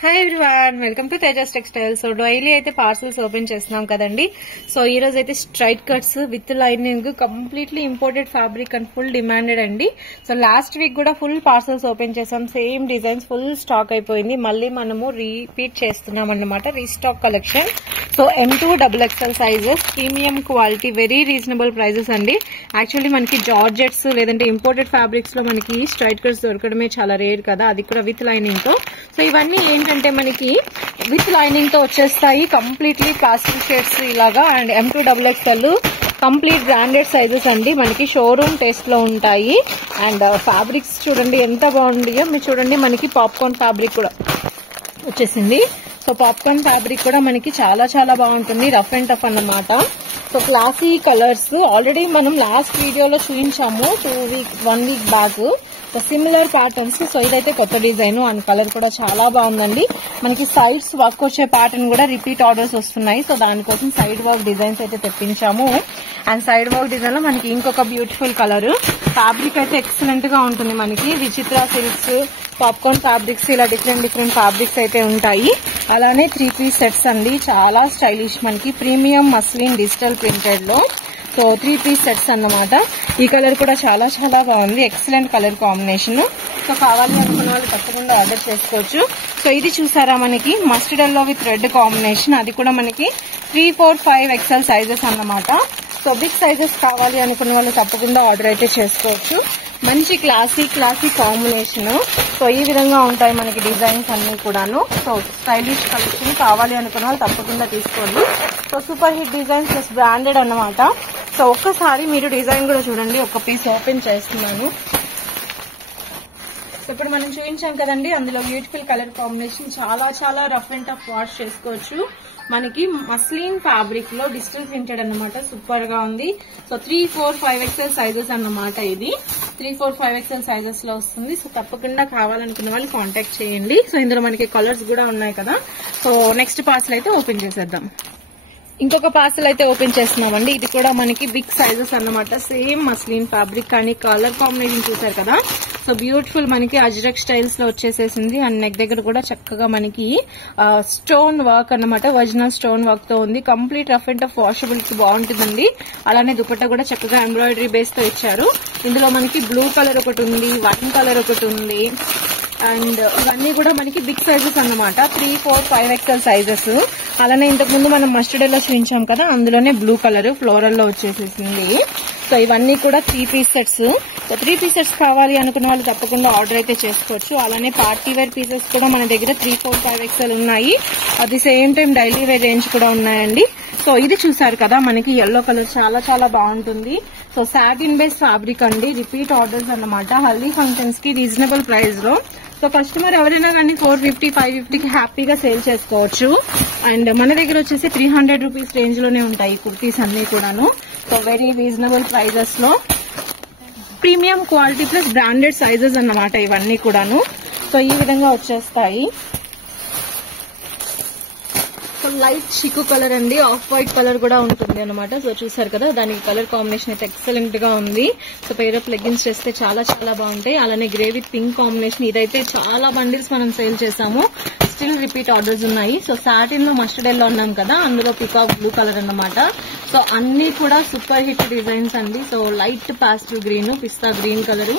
Hi everyone, welcome to Tejas textiles. So daily అయితే parcels open చేస్తున్నాం కదండి. సో ఈ రోజు అయితే straight cuts with lining completely imported fabric and full demanded అండి. సో లాస్ట్ వీక్ కూడా ఫుల్ పార్సల్స్ ఓపెన్ చేసాం, సేమ్ డిజైన్స్ ఫుల్ స్టాక్ అయిపోయింది. మళ్ళీ మనము రీపీట్ చేస్తున్నాం అన్నమాట, restock collection. So M2XXL sizes, premium quality, very reasonable prices అండి. Actually మనకి జార్జెట్స్ లేదంటే ఇంపోర్టెడ్ ఫ్యాబ్రిక్స్ లో మనకి స్ట్రైట్ కట్స్ దొరకడమే చాలా రేర్ కదా, అది కూడా విత్ లైనింగ్ తో. సో ఇవన్నీ ఏంటంటే మనకి విత్ లైనింగ్ తో వచ్చేస్తాయి, కంప్లీట్లీ ప్లాస్టిక్ షేడ్స్ ఇలాగా. And M2XXL complete branded sizes అండి, మనకి షోరూమ్ టేస్ట్ లో ఉంటాయి. అండ్ ఫ్యాబ్రిక్స్ చూడండి ఎంత బాగుంటాయో. మీరు చూడండి, మనకి పాప్కార్న్ ఫ్యాబ్రిక్ కూడా వచ్చేసింది. సో పాప్కార్న్ ఫ్యాబ్రిక్ కూడా మనకి చాలా చాలా బాగుంటుంది, రఫ్ అండ్ టఫ్ అన్నమాట. సో క్లాసీ కలర్స్ ఆల్రెడీ మనం లాస్ట్ వీడియోలో చూపించాము 1 week back. So similar patterns. So ఇదైతే కొత్త డిజైన్ అండ్ కలర్ కూడా చాలా బాగుందండి. మనకి సైడ్స్ వర్క్ వచ్చే ప్యాటర్న్ కూడా రిపీట్ ఆర్డర్స్ వస్తున్నాయి. సో దానికోసం సైడ్ వర్క్ డిజైన్స్ అయితే తెప్పించాము. అండ్ సైడ్ వర్క్ డిజైన్ లో మనకి ఇంకొక బ్యూటిఫుల్ కలర్. ఫ్యాబ్రిక్ అయితే ఎక్సలెంట్ గా ఉంటుంది. మనకి విచిత్ర సిల్క్స్, పాప్కార్న్ ఫ్యాబ్రిక్స్, ఇలా డిఫరెంట్ ఫ్యాబ్రిక్స్ అయితే ఉంటాయి. అలానే 3 పీస్ సెట్స్ అండి, చాలా స్టైలిష్, మనకి ప్రీమియం మస్లిన్ డిజిటల్ ప్రింటెడ్ లో. సో 3 పీస్ సెట్స్ అన్నమాట. ఈ కలర్ కూడా చాలా చాలా బాగుంది, ఎక్సలెంట్ కలర్ కాంబినేషన్. సో కావాలి అనుకున్న వాళ్ళు తప్పకుండా ఆర్డర్ చేసుకోవచ్చు. సో ఇది చూసారా, మనకి mustard yellow with red combination. అది కూడా మనకి 3, 4, 5 XL సైజెస్ అన్నమాట. సో బిగ్ సైజెస్ కావాలి అనుకున్న వాళ్ళు తప్పకుండా ఆర్డర్ అయితే చేసుకోవచ్చు. మంచి క్లాసీ కాంబినేషన్. సో ఈ విధంగా ఉంటాయి మనకి డిజైన్స్ అన్ని కూడాను. సో స్టైలిష్ కలెక్షన్ కావాలి అనుకున్న వాళ్ళు తప్పకుండా తీసుకోండి. So super hit designs plus branded అన్నమాట. సో ఒక్కసారి మీరు డిజైన్ కూడా చూడండి. ఒక పీస్ ఓపెన్ చేస్తున్నాను. ఇప్పుడు మనం చూపించాం కదండి, అందులో బ్యూటిఫుల్ కలర్ కాంబినేషన్, చాలా చాలా రఫ్ అండ్ టఫ్ వాష్ చేసుకోవచ్చు. మనకి మస్లిన్ ఫ్యాబ్రిక్ లో డిజిటల్ ప్రింటెడ్ అన్నమాట, సూపర్ గా ఉంది. సో 3, 4, 5 XL సైజెస్ అన్నమాట. ఇది 3, 4, 5 XL సైజెస్ లో వస్తుంది. సో తప్పకుండా కావాలనుకున్న వాళ్ళు కాంటాక్ట్ చేయండి. సో ఇందులో మనకి కలర్స్ కూడా ఉన్నాయి కదా. సో నెక్స్ట్ పార్సల్ అయితే ఓపెన్ చేసేద్దాం. ఇంకొక పార్సల్ అయితే ఓపెన్ చేస్తున్నామండి. ఇది కూడా మనకి బిగ్ సైజెస్ అన్నమాట, సేమ్ మస్లిన్ ఫ్యాబ్రిక్, కానీ కలర్ కాంబినేషన్ చూసారు కదా. సో బ్యూటిఫుల్ మనకి అజ్రక్ స్టైల్స్ లో వచ్చేసేసింది. అండ్ నెక్ దగ్గర కూడా చక్కగా మనకి స్టోన్ వర్క్ అన్నమాట, ఒరిజినల్ స్టోన్ వర్క్ తో ఉంది. కంప్లీట్ రఫ్ అండ్ టఫ్ వాషబిలిటీ బాగుంటుందండి. అలానే దుపట్టా కూడా చక్కగా ఎంబ్రాయిడరీ బేస్ తో ఇచ్చారు. ఇందులో మనకి బ్లూ కలర్ ఒకటి ఉంది, వైన్ కలర్ ఒకటి ఉంది. అండ్ ఇవన్నీ కూడా మనకి బిగ్ సైజెస్ అన్నమాట, 3, 4, 5 XL సైజెస్. అలానే ఇంతకు ముందు మనం మస్టర్డ్ ఎల్లో చూపించాం కదా, అందులోనే బ్లూ కలర్ ఫ్లోరల్ లో వచ్చేసేసింది. సో ఇవన్నీ కూడా 3 piece sets. So 3 piece sets కావాలి అనుకున్న వాళ్ళు తప్పకుండా ఆర్డర్ అయితే చేసుకోవచ్చు. అలానే పార్టీ వేర్ పీసెస్ కూడా మన దగ్గర 3, 4, 5 XL ఉన్నాయి. At the same time daily wear range కూడా ఉన్నాయండి. సో ఇది చూసారు కదా, మనకి ఎల్లో కలర్ చాలా చాలా బాగుంటుంది. సో సాటిన్ బేస్ ఫ్యాబ్రిక్ అండి, రిపీట్ ఆర్డర్స్ అన్నమాట. హల్దీ ఫంక్షన్స్ కి రీజనబుల్ ప్రైస్ లో. సో కస్టమర్ ఎవరైనా కానీ 450, 550 కి హ్యాపీగా సేల్ చేసుకోవచ్చు. అండ్ మన దగ్గర వచ్చేసి 300 రూపీస్ రేంజ్ లోనే ఉంటాయి కుర్తీస్ అన్ని కూడాను. సో వెరీ రీజనబుల్ ప్రైజెస్ లో premium quality plus branded sizes అన్నమాట ఇవన్నీ కూడాను. సో ఈ విధంగా వచ్చేస్తాయి. సో లైట్ చిక్కు కలర్ అండి, ఆఫ్ వైట్ కలర్ కూడా ఉంటుంది అనమాట. సో చూసారు కదా, దానికి కలర్ కాంబినేషన్ అయితే ఎక్సలెంట్ గా ఉంది. సో పేరప్ లెగ్గిన్స్ చేస్తే చాలా చాలా బాగుంటాయి. అలానే గ్రే విత్ పింక్ కాంబినేషన్, ఇదైతే చాలా బండిల్స్ మనం సేల్ చేసాము, స్టిల్ రిపీట్ ఆర్డర్స్ ఉన్నాయి. సో సాటిన్ లో మస్టర్డ్ ఎల్లో అన్నాం కదా, అందులో పికాక్ బ్లూ కలర్ అన్నమాట. సో అన్ని కూడా సూపర్ హిట్ డిజైన్స్ అండి. సో లైట్ పాస్టల్ గ్రీన్, పిస్తా గ్రీన్ కలర్.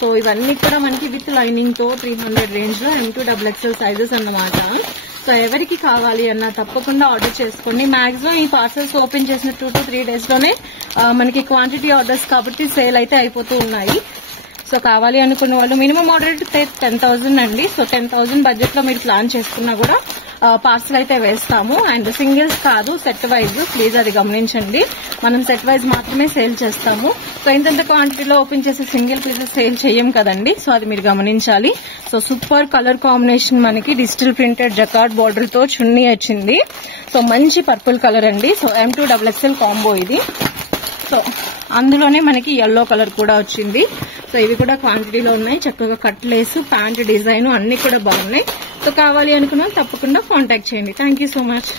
సో ఇవన్నీ కూడా మనకి విత్ లైనింగ్ తో 300 రేంజ్ లో M2XXL సైజెస్ అన్నమాట. సో ఎవరికి కావాలి అన్నా తప్పకుండా ఆర్డర్ చేసుకోండి. మాక్సిమం ఈ పార్సల్స్ ఓపెన్ చేసిన 2 to 3 డేస్ లోనే మనకి క్వాంటిటీ ఆర్డర్స్ కాబట్టి సేల్ అయితే అయిపోతూ ఉన్నాయి. సో కావాలి అనుకున్న వాళ్ళు మినిమం ఆర్డర్ 10,000 అండి. సో 10,000 బడ్జెట్ లో మీరు ప్లాన్ చేసుకున్నా కూడా పార్సల్ అయితే వేస్తాము. అండ్ సింగిల్స్ కాదు, సెట్ వైజ్, ప్లీజ్ అది గమనించండి. మనం సెట్ వైజ్ మాత్రమే సేల్ చేస్తాము. సో ఇంత క్వాంటిటీలో ఓపెన్ చేసి సింగిల్ పీసెస్ సేల్ చేయం కదండి. సో అది మీరు గమనించాలి. సో సూపర్ కలర్ కాంబినేషన్, మనకి డిజిటల్ ప్రింటెడ్ జకార్డ్ బార్డర్ తో చున్నీ వచ్చింది. సో మంచి పర్పుల్ కలర్ అండి. సో M2XXL కాంబో ఇది. సో అందులోనే మనకి ఎల్లో కలర్ కూడా వచ్చింది. సో ఇవి కూడా క్వాంటిటీలో ఉన్నాయి. చక్కగా కట్ లేసు, ప్యాంట్ డిజైన్ అన్ని కూడా బాగున్నాయి. సో కావాలి అనుకున్నా తప్పకుండా కాంటాక్ట్ చేయండి. Thank you so much.